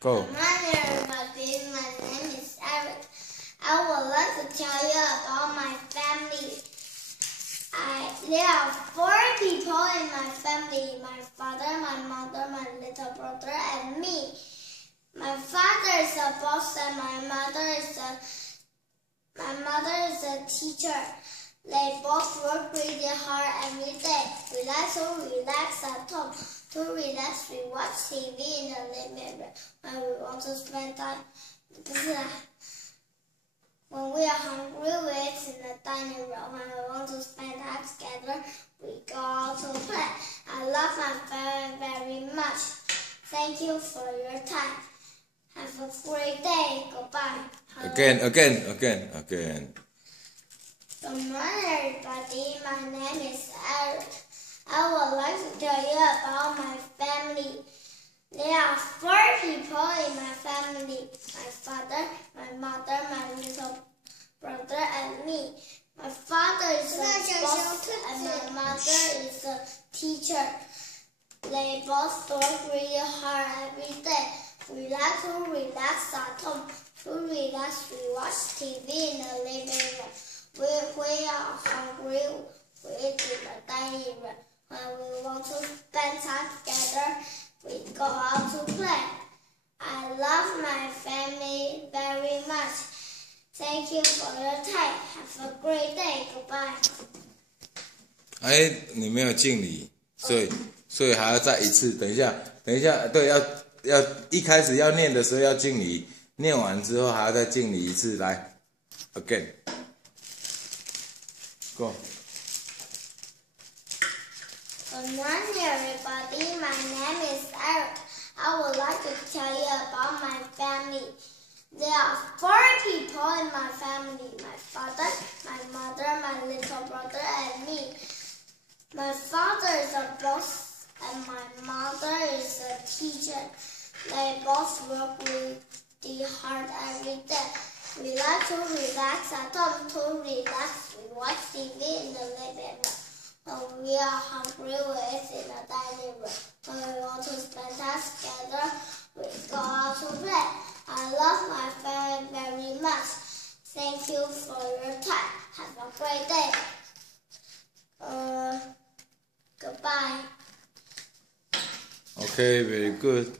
Go. Good morning, everybody. My name is Eric. I would like to tell you about my family. There are 4 people in my family: my father, my mother, my little brother, and me. My father is a boss, and my mother is a teacher. They both work really hard every day. We like to relax at home. To relax, we watch TV in the living room. When we want to spend time, when we are hungry, we eat in the dining room. When we want to spend time together, we go out to play. I love my family very much. Thank you for your time. Have a great day. Goodbye. Again. Good morning, everybody. My name is Eric. I would like to tell you about my family. There are 4 people in my family: my father, my mother, my little brother, and me. My father is a boss, and my mother is a teacher. They both work really hard every day. We like to relax at home. To relax, we watch TV in the living room. We are hungry, we eat in the dining room. When we want to spend time together, we go out to play. I love my family very much. Thank you for your time. Have a great day. Goodbye. 你没有敬礼，所以还要再一次。等一下，对，要一开始要念的时候要敬礼，念完之后还要再敬礼一次。来 ，again， go。 Good morning, everybody. My name is Eric. I would like to tell you about my family. There are 4 people in my family: my father, my mother, my little brother, and me. My father is a boss, and my mother is a teacher. They both work really hard every day. We like to relax at home. To relax, we watch TV in the living room. When we are hungry, we eat in the dining room. When we want to spend time together, we go out to play. I love my family very much. Thank you for your time. Have a great day. Goodbye. Okay, very good.